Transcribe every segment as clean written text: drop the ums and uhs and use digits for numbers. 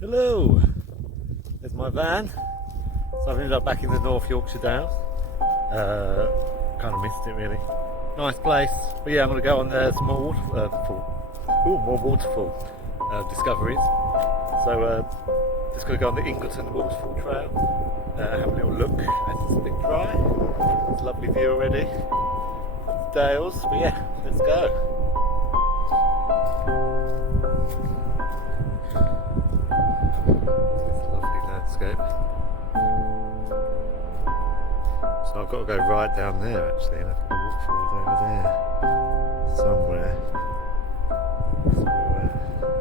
Hello, there's my van. So I've ended up back in the North Yorkshire Dales. Kind of missed it really. Nice place, but yeah, I'm going to go on some more waterfall discoveries. So just going to go on the Ingleton Waterfall trail, have a little look as it's a bit dry. It's a lovely view already. Dales, but yeah, let's go. Landscape. So I've got to go right down there actually, and I think the waterfall is over there somewhere. So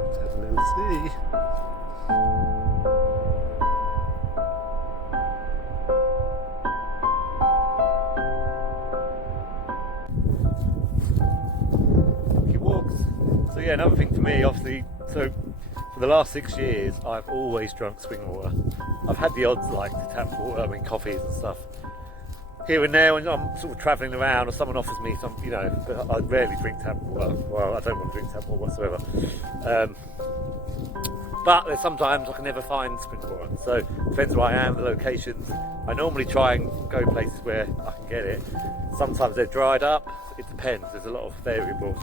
let's have a little see. He walks. So yeah, another thing for me, obviously, so for the last 6 years, I've always drunk spring water. I've had the odds like to tap water, coffees and stuff here and there when I'm sort of travelling around or someone offers me some, but I rarely drink tap water. Well, I don't want to drink tap water whatsoever. But there's sometimes I can never find spring water. So it depends where I am, the locations. I normally try and go places where I can get it. Sometimes they're dried up. It depends. There's a lot of variables.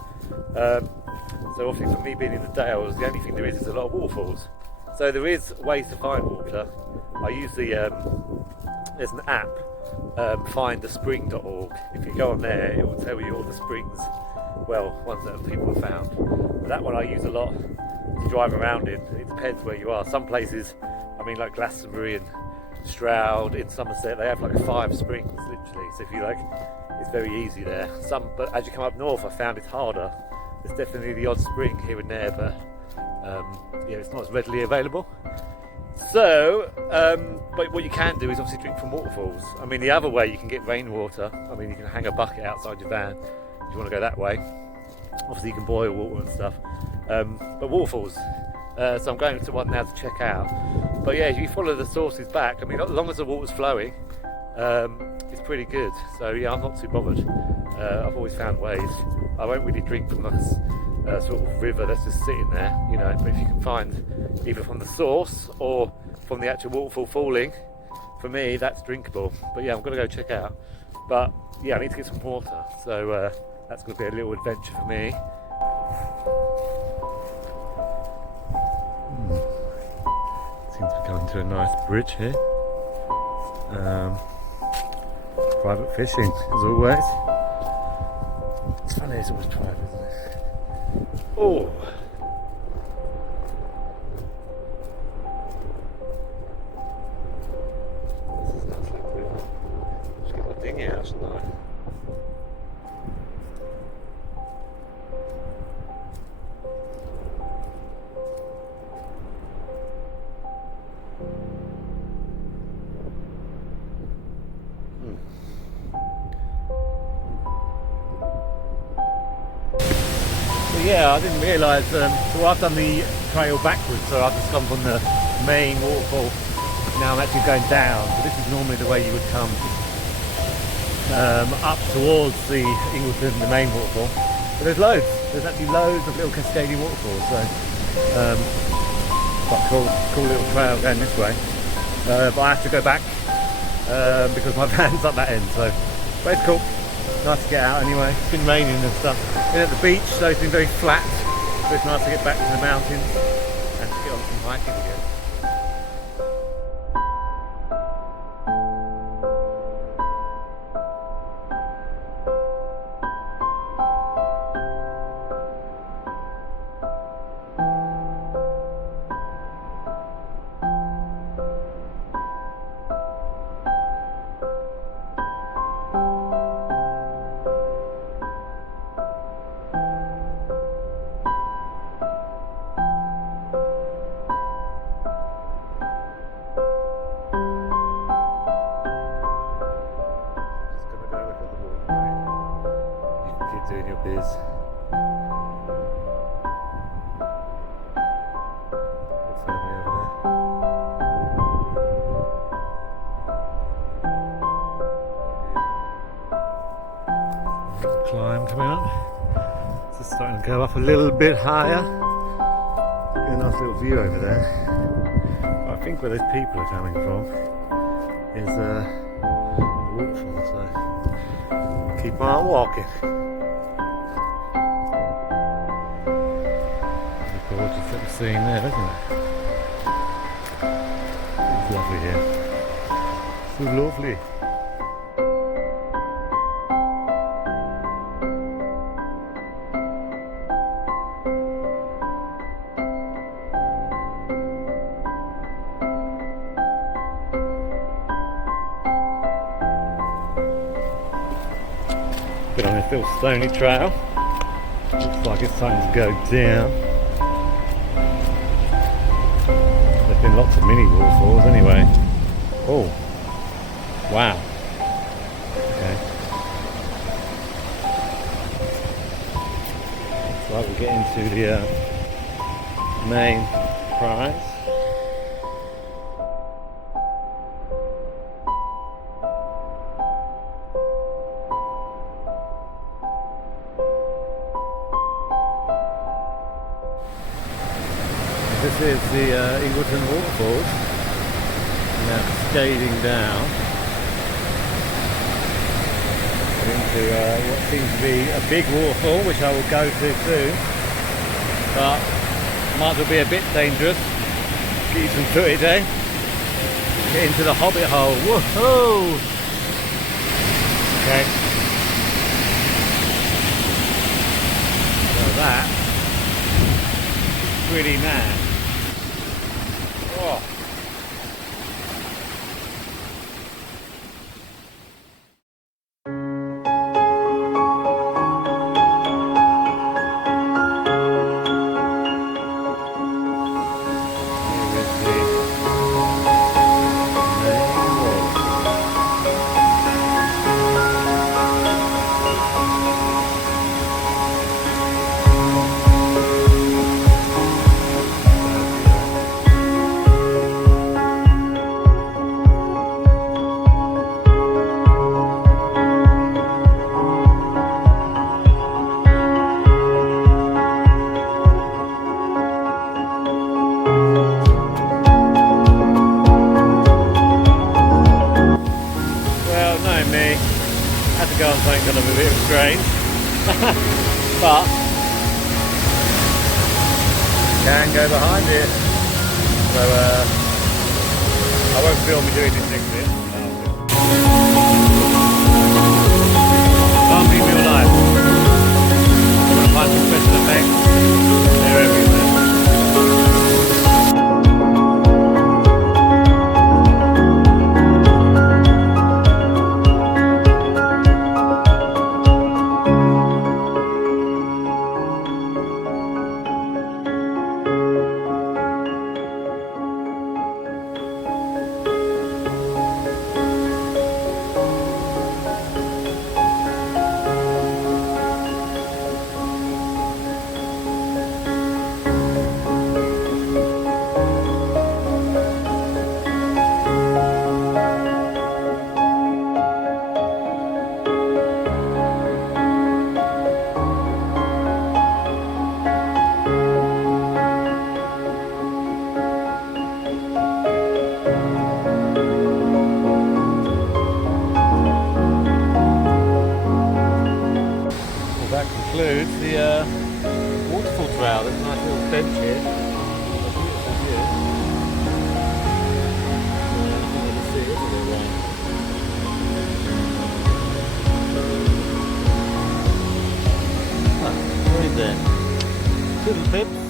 So obviously for me being in the Dales, the only thing there is a lot of waterfalls. So there is ways to find water. I use there's an app, findthespring.org. If you go on there, it will tell you all the springs, well, ones that people have found. But that one I use a lot to drive around in. It depends where you are. Some places, like Glastonbury and Stroud in Somerset, they have like 5 springs literally. So if you it's very easy there. But as you come up north, I found it's harder. There's definitely the odd spring here and there, but it's not as readily available. So, but what you can do is obviously drink from waterfalls. The other way you can get rainwater. You can hang a bucket outside your van if you want to go that way. Obviously you can boil water and stuff. But waterfalls. So I'm going to one now to check out. But yeah, if you follow the sources back, as long as the water's flowing, it's pretty good. So yeah, I'm not too bothered. I've always found ways. I won't really drink from a sort of river that's just sitting there, but if you can find either from the source or from the actual waterfall falling, for me that's drinkable. But yeah, I'm going to go check out. But yeah, I need to get some water, so that's going to be a little adventure for me. Seems to be coming to a nice bridge here. Private fishing, as always. It's funny, it's always private, isn't it? Oh! This is nice like this. Just get my dinghy out, shouldn't I? Yeah, I didn't realise, so I've done the trail backwards, so I've just come from the main waterfall. Now I'm actually going down, so this is normally the way you would come up towards the Ingleton, the main waterfall. But there's actually loads of little cascading waterfalls, so quite cool little trail going this way. But I have to go back because my van's up that end, so but it's cool. Nice to get out anyway. It's been raining and stuff. Been at the beach, so it's been very flat. So it's nice to get back to the mountains and to get on some hiking again. Doing your biz. Family over there. Climb coming up. Just starting to go up a little bit higher. a nice little view over there. But I think where those people are coming from is a waterfall, so keep on walking. The gorgeous little scene there, isn't it? It's lovely here. So lovely. Been on this little stony trail. Looks like it's starting to go down. There's been lots of mini waterfalls anyway. Oh, wow. Okay. Looks like we get into the main prize. This is the Ingleton Waterfalls. Now cascading down into what seems to be a big waterfall, which I will go to soon. But might as well be a bit dangerous. Get you some footage, eh? Get into the hobbit hole. Whoa! Okay. So that is pretty mad. Oh. Had to go on something kind of a bit strange, but can go behind it. So I won't film me doing this next bit. Can't be real life. I'm going to find some special effects. They're everywhere. That concludes the waterfall trail. There's a nice little bench here. A beautiful view. You can see it everywhere. Right there. Little pips.